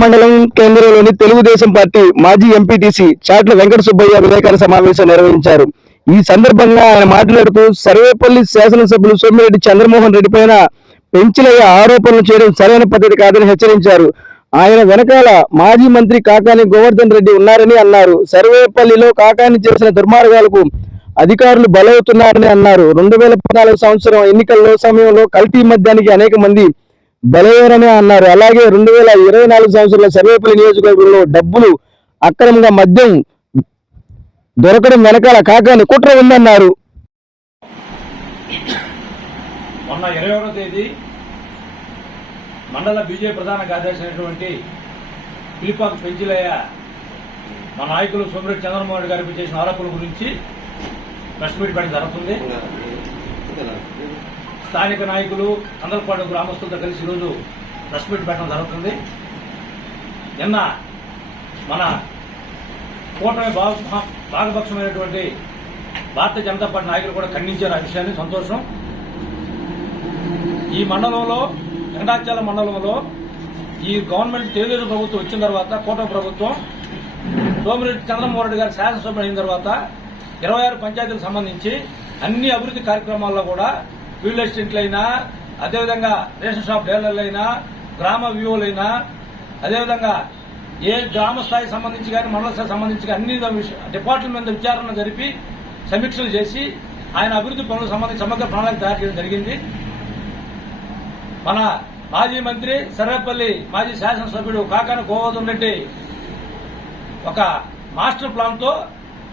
మండలం కేంద్రంలోని తెలుగుదేశం పార్టీ మాజీ ఎంపీటీసీ చాట్ల వెంకట సుబ్బయ్య విలేకరుల సమావేశం నిర్వహించారు. ఈ సందర్భంగా ఆయన మాట్లాడుతూ సర్వేపల్లి శాసనసభ్యులు సోమిరెడ్డి చంద్రమోహన్ రెడ్డి పైన పెంచిలయ్య ఆరోపణలు చేయడం సరైన పద్ధతి కాదని హెచ్చరించారు. ఆయన వెనకాల మాజీ మంత్రి కాకాని గోవర్ధన్ రెడ్డి ఉన్నారని అన్నారు. సర్వేపల్లిలో కాకాని చేసిన దుర్మార్గాలకు అధికారులు బలవుతున్నారని అన్నారు. 2014 సంవత్సరం ఎన్నికల్లో సమయంలో కల్తీ మద్యానికి అనేక మంది బలయ్యారని అన్నారు. అలాగే 2024 సంవత్సరంలో సర్వేపల్లి నియోజకవర్గంలో డబ్బులు అక్రమంగా మద్యం దొరకడం వెనకాల కాకాని కుట్ర ఉందన్నారు. మొన్న 21వ తేదీ మండల బీజేపీ ప్రధాన కార్యదర్శి అయినటువంటి పిలిపాకు పెంచిలయ్య మా నాయకులు సోమిరెడ్డి చంద్రమోహన్ రెడ్డి గారికి చేసిన ఆరోపణల గురించి ప్రెస్ మీట్ పెట్టడం జరుగుతుంది. స్థానిక నాయకులు కందలపాడు గ్రామస్తులతో కలిసి ఈరోజు ప్రెస్ మీట్ పెట్టడం జరుగుతుంది. నిన్న మన కూటమి భాగపక్షమైనటువంటి భారతీయ జనతా పార్టీ నాయకులు కూడా ఖండించారు ఆ విషయాన్ని. సంతోషం. ఈ మండలంలో వెంకటాచలం మండలంలో ఈ గవర్నమెంట్ తెలుగుదేశం ప్రభుత్వం వచ్చిన తర్వాత కూటమి ప్రభుత్వం సోమిరెడ్డి చంద్రమోహన్ రెడ్డి గారు శాసనసభ్యులు అయిన తర్వాత 26 పంచాయతీలకు సంబంధించి అన్ని అభివృద్ధి కార్యక్రమాల్లో కూడా ఫీల్డ్ అసిస్టెంట్లైనా, అదేవిధంగా రేషన్ షాప్ డీలర్లైనా, గ్రామ వ్యూలైనా, అదేవిధంగా ఏ గ్రామ స్థాయికి సంబంధించి కానీ మండల స్థాయికి సంబంధించి అన్ని డిపార్ట్మెంట్ మీద విచారణ జరిపి సమీక్షలు చేసి ఆయన అభివృద్ధి పనులకు సంబంధించి సమగ్ర ప్రణాళిక తయారు చేయడం జరిగింది. మన మాజీ మంత్రి సర్వేపల్లి మాజీ శాసనసభ్యుడు కాకాని గోవర్ధన్ రెడ్డి ఒక మాస్టర్ ప్లాన్ తో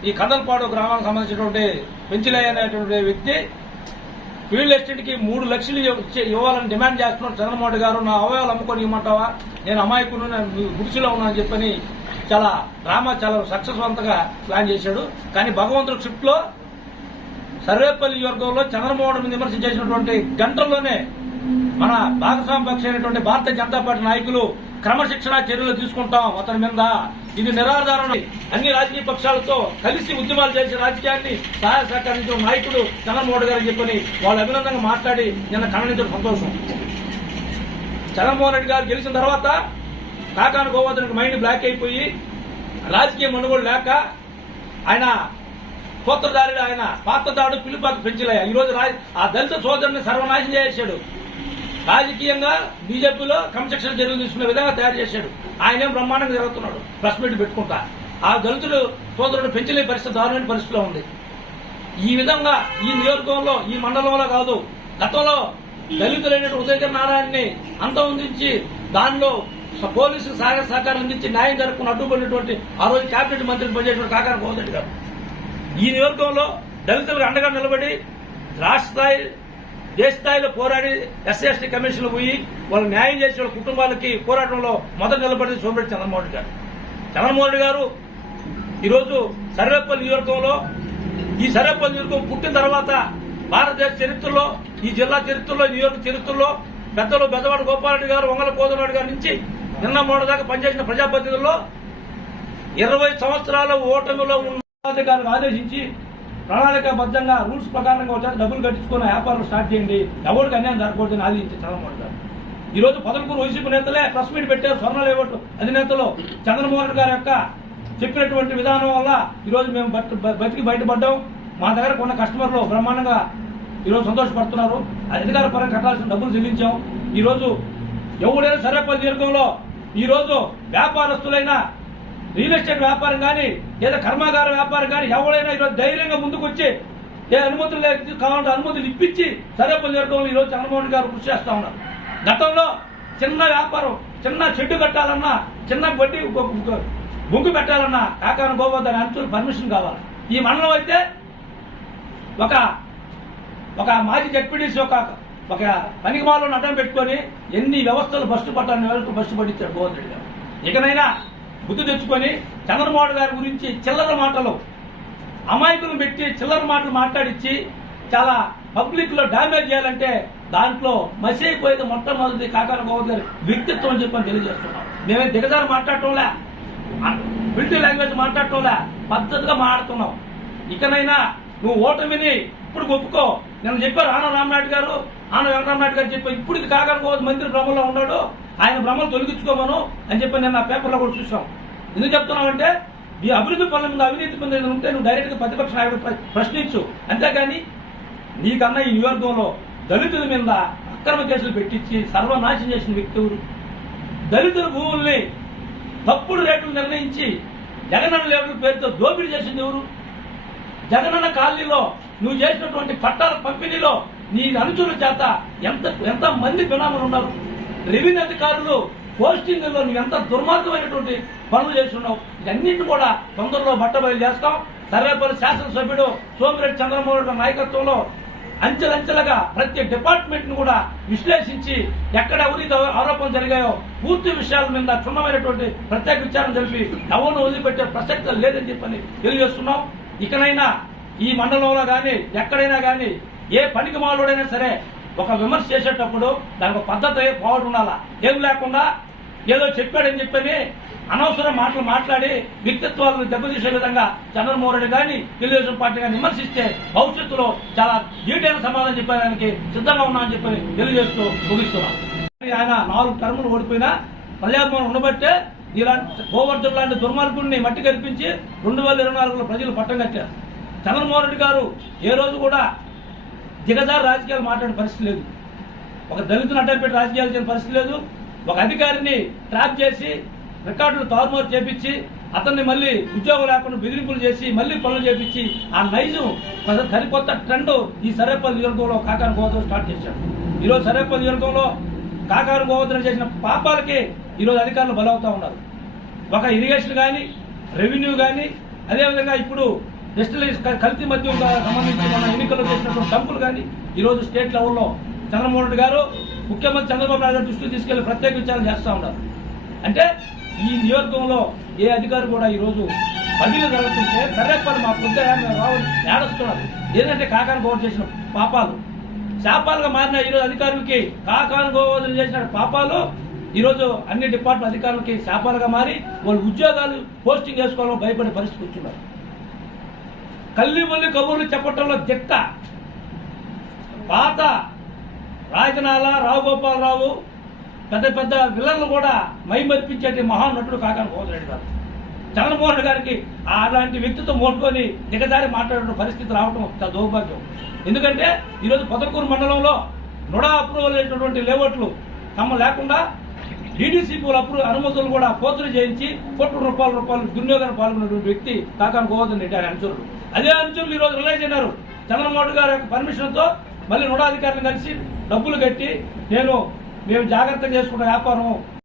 ఈ కందలపాడు గ్రామానికి సంబంధించినటువంటి పెంచిలయ్య అనేటువంటి వ్యక్తి ఫీల్డ్ ఎస్టేట్ కి 3 లక్షలు ఇవ్వాలని డిమాండ్ చేస్తున్నారు. చంద్రమోహన్ రెడ్డి గారు నా అవయవాలు అమ్ముకొని ఇవ్వమంటావా, నేను అమాయకుడు, నేను గుడిసెలో ఉన్నా అని చెప్పని చాలా సక్సెస్ఫుల్గా ప్లాన్ చేశాడు. కానీ భగవంతుడు షిఫ్ట్ లో సర్వేపల్లి వర్గంలో చంద్రమోహన్ రెడ్డిని విమర్శించేసినటువంటి గంటల్లోనే మన భాగస్వామ్య పక్ష అయినటువంటి భారతీయ జనతా పార్టీ నాయకులు క్రమశిక్షణ చర్యలు తీసుకుంటాం అతని మీద, ఇది నిరాధారణ, అన్ని రాజకీయ పక్షాలతో కలిసి ఉద్యమాలు చేసే రాజకీయాన్ని సహాయ సహకరించిన నాయకుడు చంద్రమోహన్ గారు చెప్పని వాళ్ళు అభినందనగా మాట్లాడి నిన్న ఖండించడం సంతోషం. చంద్రమోహన్ రెడ్డి గారు గెలిచిన తర్వాత కాకాని గోవర్ధన్ మైండ్ బ్లాక్ అయిపోయి రాజకీయ మనుగోలు లేక ఆయన సూత్రధారుడు, ఆయన పాత్రదారుడు పిలిపాకు పెంచిలయ్య ఈరోజు ఆ దళిత సోదరుని సర్వనాశనం చేశాడు. రాజకీయంగా బీజేపీలో క్రమశిక్షణ చర్యలు తీసుకునే విధంగా తయారు చేశాడు. ఆయనేం బ్రహ్మాండంగా జరుగుతున్నాడు ప్రెస్ మీట్ పెట్టుకుంటా. ఆ దళితుడు సోదరుడు పెంచలే పరిస్థితి దారుణమైన పరిస్థితిలో ఉంది. ఈ విధంగా ఈ నియోజకవర్గంలో ఈ మండలంలో కాదు, గతంలో దళితులైన ఉదయకర్ నారాయణని అంతమొందించి దానిలో పోలీసు సహకారం అందించి న్యాయం జరుపుకుని అడ్డుపడినటువంటి ఆ రోజు కేబినెట్ మంత్రిని పనిచేసిన కాకాని గోవర్ధన్ రెడ్డి గారు ఈ నియోజకవర్గంలో దళితులకు అండగా నిలబడి రాష్ట్ర స్థాయి దేశ స్థాయిలో పోరాడి ఎస్సీ కమిషన్లు పోయి వాళ్ళు న్యాయం చేసే వాళ్ళ కుటుంబాలకి పోరాటంలో మొదట నిలబడింది సోమిరెడ్డి చంద్రమోహన్ రెడ్డి గారు. చంద్రమోహన్ రెడ్డి గారు ఈరోజు సర్వేపల్లి నియోజకవర్గంలో ఈ సర్వేపల్లి నియోజకవర్గం పుట్టిన తర్వాత భారతదేశ చరిత్రలో, ఈ జిల్లా చరిత్రలో, నియోజక చరిత్రలో పెద్దలు బెజవాడ గోపాలరెడ్డి గారు, వంగల కోదండరెడ్డి గారి నుంచి నిన్న మొన్న దాకా పనిచేసిన ప్రజాప్రతినిధుల్లో 20 సంవత్సరాల ఓటమిలో ఉన్న అధికారులకు ఆదేశించి ప్రణాళికాబద్ధంగా రూల్స్ ప్రకారంగా వచ్చాక డబ్బులు కట్టించుకున్న వ్యాపారం స్టార్ట్ చేయండి, ఎవరికి అన్యాయం జరగకూడదని ఆదేశించి చంద్రమోహన్ గారు. ఈ రోజు పదమూడు వైసీపీ నేతలే ప్రెస్ మీట్ పెట్టారు. స్వర్ణ లేవట్ అధినేతలు చంద్రమోహన్ గారి యొక్క చెప్పినటువంటి విధానం వల్ల ఈరోజు మేము బతికి బయటపడ్డాం. మా దగ్గర కొన్న కస్టమర్లు బ్రహ్మాండంగా ఈరోజు సంతోషపడుతున్నారు. అధికార పరంగా కట్టాల్సిన డబ్బులు చెల్లించాం. ఈరోజు ఎవడైనా సర్వేపల్లి నియోజకవర్గంలో ఈరోజు వ్యాపారస్తులైన రియల్ ఎస్టేట్ వ్యాపారం కానీ లేదా కర్మాగార వ్యాపారం కానీ ఎవరైనా ఈరోజు ధైర్యంగా ముందుకు వచ్చి ఏ అనుమతులు కావాలంటే అనుమతులు ఇప్పించి సర్వేపల్లి నియోజకవర్గంలో ఈరోజు చంద్రమోహన్ గారు కృషి చేస్తా ఉన్నారు. గతంలో చిన్న వ్యాపారం, చిన్న షెడ్డు కట్టాలన్నా, చిన్న బడ్డీ బొంగు పెట్టాలన్నా కాకాని గోవర్ధన్ అంచులు పర్మిషన్ కావాలి. ఈ మండలం అయితే ఒక మాజీ జడ్పీటీసీ ఒక పనికిమాలను అడ్డం పెట్టుకొని ఎన్ని వ్యవస్థలు బస్సు పట్టించారు గోవర్ధన్ రెడ్డి గారు. ఇకనైనా బుద్ధి తెచ్చుకొని చంద్రమోహన్ గారి గురించి చిల్లర మాటలు, అమాయకులను పెట్టి చిల్లర మాటలు మాట్లాడించి చాలా పబ్లిక్ లో డామేజ్ చేయాలంటే దాంట్లో మసైపోయేది మొట్టమొదటి కాకాని గోవర్ధన్ గారి వ్యక్తిత్వం అని చెప్పని తెలియజేస్తున్నాం. మేమే దిగజారు మాట్లాడటంలే, ఫిల్టీ లాంగ్వేజ్ మాట్లాడటంలే, పద్ధతిగా మాట్లాడుతున్నాం. ఇకనైనా నువ్వు ఓటమిని ఇప్పుడు ఒప్పుకో. నేను చెప్పారు ఆన రామనాయుడు గారు, ఆన వెంకటరామనాయుడు గారు చెప్పారు, ఇప్పుడు ఇది కాకనుకోవద్దు, మంత్రి భ్రమంలో ఉన్నాడు, ఆయన భ్రమలు తొలగించుకోమను అని చెప్పి నేను నా పేపర్లో కూడా చూసాం. ఎందుకు చెప్తున్నామంటే ఈ అభివృద్ధి పనుల మీద అవినీతి పనులు ఏదైనా ఉంటే నువ్వు డైరెక్ట్ గా ప్రతిపక్ష నాయకుడు ప్రశ్నించు. అంతేగాని నీకన్నా ఈ నియోజకవర్గంలో దళితుల మీద అక్రమ కేసులు పెట్టించి సర్వనాశనం చేసిన వ్యక్తి ఎవరు? దళితుల భూముల్ని తప్పుడు రేట్లు నిర్ణయించి జగనన్న లేబుల్ పేరుతో దోపిడీ చేసింది ఎవరు? జగనన్న కాలనీలో నువ్వు చేసినటువంటి పట్టాల పంపిణీలో నీ అనుచరుల చేత ఎంత మంది బినామీలు ఉన్నారు? రెవెన్యూ అధికారులు పోస్టింగ్లో నువ్వు ఎంత దుర్మార్గమైనటువంటి పనులు చేస్తున్నావు. ఇవన్నింటినీ కూడా తొందరలో బట్టబయలు చేస్తాం. సర్వేపల్లి శాసనసభ్యుడు సోమిరెడ్డి చంద్రమోహన్ రెడ్డి నాయకత్వంలో అంచెలంచెలుగా ప్రతి డిపార్ట్మెంట్ ను కూడా విశ్లేషించి ఎక్కడ అవినీతి ఆరోపణలు జరిగాయో పూర్తి విషయాల మీద క్షుణ్ణమైనటువంటి ప్రత్యేక విచారణ జరిపి ఎవరిని వదిలిపెట్టే ప్రసక్తి లేదని చెప్పని తెలియజేస్తున్నాం. ఇకనైనా ఈ మండలంలో కానీ ఎక్కడైనా కానీ ఏ పనికి మాలోడైనా సరే ఒక విమర్శ చేసేటప్పుడు దానికి పద్ధతి పోవడం ఉండాలా. ఏం లేకుండా ఏదో చెప్పాడని చెప్పని అనవసరం మాటలు మాట్లాడి వ్యక్తిత్వాలను దెబ్బతీసే విధంగా చంద్రమోహన్ రెడ్డి కానీ తెలుగుదేశం పార్టీ కానీ విమర్శిస్తే భవిష్యత్తులో చాలా డీటెయిల్ సమాధానం చెప్పడానికి సిద్ధంగా ఉన్నామని చెప్పని తెలియజేస్తూ ముగిస్తున్నాం. ఆయన 4 టర్ములు ఓడిపోయినా ప్రజాభవనం ఉండబట్టే ఇలాంటి గోవర్ధన్ లాంటి దుర్మార్గుడిని మట్టి కల్పించి 2024లో ప్రజలు పట్టం కట్టారు. చంద్రమోహన్ రెడ్డి గారు ఏ రోజు కూడా దిగజారు రాజకీయాలు మాట్లాడే పరిస్థితి లేదు. ఒక దళితుని అడ్డం రాజకీయాలు చేయని పరిస్థితి లేదు. ఒక అధికారిని ట్రాప్ చేసి రికార్డులు తారుమారు చేపించి అతన్ని మళ్ళీ ఉద్యోగం లేకుండా బెదిరింపులు చేసి మళ్ళీ పనులు చేపించి ఆ నైజం సరికొత్త ట్రెండ్ ఈ సర్వేపల్లి నియోజకవర్గంలో కాకాని గోవర్ధన్ స్టార్ట్ చేశాడు. ఈరోజు సర్వేపల్లి నియోజకవర్గంలో కాకాని గోవర్ధన్ చేసిన పాపాలకి ఈరోజు అధికారులు బలవుతా ఉన్నారు. ఒక ఇరిగేషన్ కానీ రెవెన్యూ కానీ అదేవిధంగా ఇప్పుడు డిస్టిలరీస్ కల్తీ మద్యం సంబంధించి మన ఎన్నికల్లో చేసినటువంటి డంపులు కానీ ఈరోజు స్టేట్ లెవెల్లో చంద్రమోహన్ రెడ్డి గారు ముఖ్యమంత్రి చంద్రబాబు నాయుడు గారు దృష్టికి తీసుకెళ్లి ప్రత్యేక విచారణ చేస్తూ ఉన్నారు. అంటే ఈ నియోజకవర్గంలో ఏ అధికారి కూడా ఈరోజు బదిలీ జరుగుతుంటే సర్వేపల్లి మా పొద్దున్న ఏడుస్తున్నారు. ఏదంటే కాకాని గోవర్ధన్ చేసిన పాపాలు శాపాలుగా మారిన ఈరోజు అధికారులకి కాకాని గోవర్ధన్ చేసిన పాపాలు ఈరోజు అన్ని డిపార్ట్మెంట్ అధికారులకి శాపాలుగా మారి వాళ్ళు ఉద్యోగాలు పోస్టింగ్ చేసుకోవాలని భయపడే పరిస్థితి వచ్చిన్నారు. కల్లిమల్లి కబుర్లు చెప్పటంలో దిట్ట పాత రాజనాల రావుగోపాలరావు పెద్ద పెద్ద విలన్లు కూడా మైమర్పించేటి మహానటుడు కాకాని గోవర్ధన్ రెడ్డి గారు. చంద్రమోహన్ రెడ్డి గారికి అలాంటి వ్యక్తితో మోసుకొని దిగజారి మాట్లాడే పరిస్థితి రావడం చాలా దౌర్భాగ్యం. ఎందుకంటే ఈరోజు పొదలకూరు మండలంలో నుడా అప్రూవల్ అయినటువంటి లేఅవుట్లు తమ లేకుండా డీడీసీపీల అనుమతులు కూడా పోతులు చేయించి కోట్ల రూపాయలు దుర్వినియోగాన్ని పాల్గొన్నటువంటి వ్యక్తి కాకాని గోవర్ధన్ రెడ్డి ఆయన అనుచరులు. అదే అనుచరులు ఈరోజు రిలైజ్ అయినారు. చంద్రమోహన్ గారి యొక్క పర్మిషన్తో మళ్ళీ నుడా అధికారులు కలిసి డబ్బులు కట్టి మేము జాగ్రత్తగా చేసుకున్న వ్యాపారం